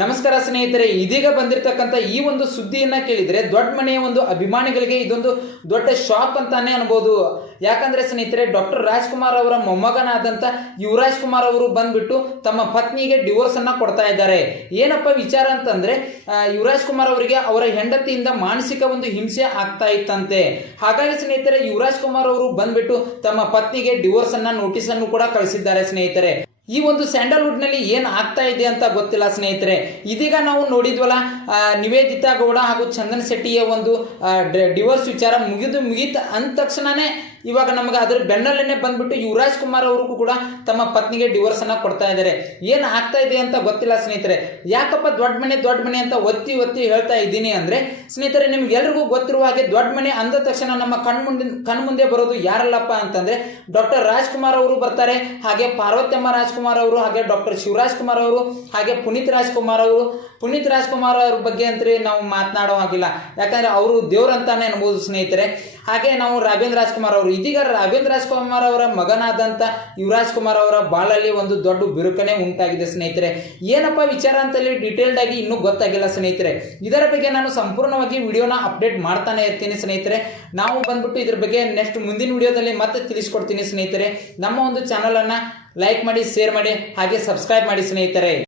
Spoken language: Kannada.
ನಮಸ್ಕಾರ ಸ್ನೇಹಿತರೆ, ಇದೀಗ ಬಂದಿರತಕ್ಕಂತ ಈ ಒಂದು ಸುದ್ದಿಯನ್ನ ಕೇಳಿದ್ರೆ ದೊಡ್ಡ ಮನೆಯ ಒಂದು ಅಭಿಮಾನಿಗಳಿಗೆ ಇದೊಂದು ದೊಡ್ಡ ಶಾಕ್ ಅಂತಾನೆ ಅನ್ಬೋದು. ಯಾಕಂದ್ರೆ ಸ್ನೇಹಿತರೆ, ಡಾಕ್ಟರ್ ರಾಜ್ಕುಮಾರ್ ಅವರ ಮೊಮ್ಮಗನಾದಂತ ಯುವರಾಜ್ ಕುಮಾರ್ ಅವರು ಬಂದ್ಬಿಟ್ಟು ತಮ್ಮ ಪತ್ನಿಗೆ ಡಿವೋರ್ಸ್ ಅನ್ನ ಕೊಡ್ತಾ ಇದ್ದಾರೆ. ಏನಪ್ಪ ವಿಚಾರ ಅಂತಂದ್ರೆ, ಯುವರಾಜ್ ಕುಮಾರ್ ಅವರಿಗೆ ಅವರ ಹೆಂಡತಿಯಿಂದ ಮಾನಸಿಕ ಒಂದು ಹಿಂಸೆ ಆಗ್ತಾ ಇತ್ತಂತೆ. ಹಾಗಾಗಿ ಸ್ನೇಹಿತರೆ, ಯುವರಾಜ್ ಕುಮಾರ್ ಅವರು ಬಂದ್ಬಿಟ್ಟು ತಮ್ಮ ಪತ್ನಿಗೆ ಡಿವೋರ್ಸ್ ಅನ್ನ ನೋಟಿಸ್ ಅನ್ನು ಕೂಡ ಕಳಿಸಿದ್ದಾರೆ ಸ್ನೇಹಿತರೆ. ಈ ಒಂದು ಸ್ಯಾಂಡಲ್ವುಡ್ ನಲ್ಲಿ ಏನ್ ಆಗ್ತಾ ಇದೆ ಅಂತ ಗೊತ್ತಿಲ್ಲ ಸ್ನೇಹಿತರೆ. ಇದೀಗ ನಾವು ನೋಡಿದ್ವಲ್ಲ, ನಿವೇದಿತಾ ಗೌಡ ಹಾಗೂ ಚಂದನ್ ಶೆಟ್ಟಿಯ ಒಂದು ಡಿವೋರ್ಸ್ ವಿಚಾರ ಮುಗಿತ ಅಂದ ತಕ್ಷಣನೇ ಇವಾಗ ನಮಗೆ ಅದ್ರ ಬೆನ್ನಲ್ಲೇ ಬಂದ್ಬಿಟ್ಟು ಯುವರಾಜ್ ಕುಮಾರ್ ಅವ್ರಿಗೂ ಕೂಡ ತಮ್ಮ ಪತ್ನಿಗೆ ಡಿವೋರ್ಸ್ ಅನ್ನ ಕೊಡ್ತಾ ಇದ್ದಾರೆ. ಏನ್ ಆಗ್ತಾ ಇದೆ ಅಂತ ಗೊತ್ತಿಲ್ಲ ಸ್ನೇಹಿತರೆ. ಯಾಕಪ್ಪ ದೊಡ್ಡ ಮನೆ ಅಂತ ಒತ್ತಿ ಹೇಳ್ತಾ ಇದ್ದೀನಿ ಅಂದ್ರೆ ಸ್ನೇಹಿತರೆ, ನಿಮ್ಗೆಲ್ರಿಗೂ ಗೊತ್ತಿರುವ ಹಾಗೆ ದೊಡ್ಡ ಮನೆ ಅಂದ ತಕ್ಷಣ ನಮ್ಮ ಕಣ್ಮುಂದೆ ಬರೋದು ಯಾರಲ್ಲಪ್ಪ ಅಂತಂದ್ರೆ ಡಾಕ್ಟರ್ ರಾಜ್ಕುಮಾರ್ ಅವರು ಬರ್ತಾರೆ, ಹಾಗೆ ಪಾರ್ವತಮ್ಮ ರಾಜ್ಕುಮಾರ್ ಅವರು, ಹಾಗೆ ಡಾಕ್ಟರ್ ಶಿವರಾಜ್ ಕುಮಾರ್ ಅವರು, ಹಾಗೆ ಪುನೀತ್ ರಾಜ್ಕುಮಾರ್ ಅವರು. ಪುನೀತ್ ರಾಜ್ಕುಮಾರ್ ಅವ್ರ ಬಗ್ಗೆ ಅಂದ್ರೆ ನಾವು ಮಾತನಾಡೋ ಹಾಗಿಲ್ಲ, ಯಾಕಂದ್ರೆ ಅವರು ದೇವ್ರಂತಾನೆ ಅನ್ಬೋದು ಸ್ನೇಹಿತರೆ. ಹಾಗೆ ನಾವು ರಾಘವೇಂದ್ರ ರಾಜ್ಕುಮಾರ್ ಅವರು, ಇದೀಗ ರಾಘವೇಂದ್ರ ರಾಜ್ಕುಮಾರ್ ಅವರ ಮಗನಾದಂತ ಯುವರಾಜ್ ಕುಮಾರ್ ಅವರ ಬಾಳಲ್ಲಿ ಒಂದು ದೊಡ್ಡ ಬಿರುಕನೆ ಉಂಟಾಗಿದೆ ಸ್ನೇಹಿತರೆ. ಏನಪ್ಪಾ ವಿಚಾರ ಅಂತಲ್ಲಿ ಡೀಟೇಲ್ಡ್ ಆಗಿ ಇನ್ನೂ ಗೊತ್ತಾಗಿಲ್ಲ ಸ್ನೇಹಿತರೆ. ಇದರ ಬಗ್ಗೆ ನಾನು ಸಂಪೂರ್ಣವಾಗಿ ವಿಡಿಯೋನ ಅಪ್ಡೇಟ್ ಮಾಡ್ತಾನೆ ಇರ್ತೀನಿ ಸ್ನೇಹಿತರೆ. ನಾವು ಬಂದ್ಬಿಟ್ಟು ಇದ್ರ ಬಗ್ಗೆ ನೆಕ್ಸ್ಟ್ ಮುಂದಿನ ವಿಡಿಯೋದಲ್ಲಿ ಮತ್ತೆ ತಿಳಿಸ್ಕೊಡ್ತೀನಿ ಸ್ನೇಹಿತರೆ. ನಮ್ಮ ಒಂದು ಚಾನಲ್ ಅನ್ನ ಲೈಕ್ ಮಾಡಿ, ಶೇರ್ ಮಾಡಿ, ಹಾಗೆ ಸಬ್ಸ್ಕ್ರೈಬ್ ಮಾಡಿ ಸ್ನೇಹಿತರೆ.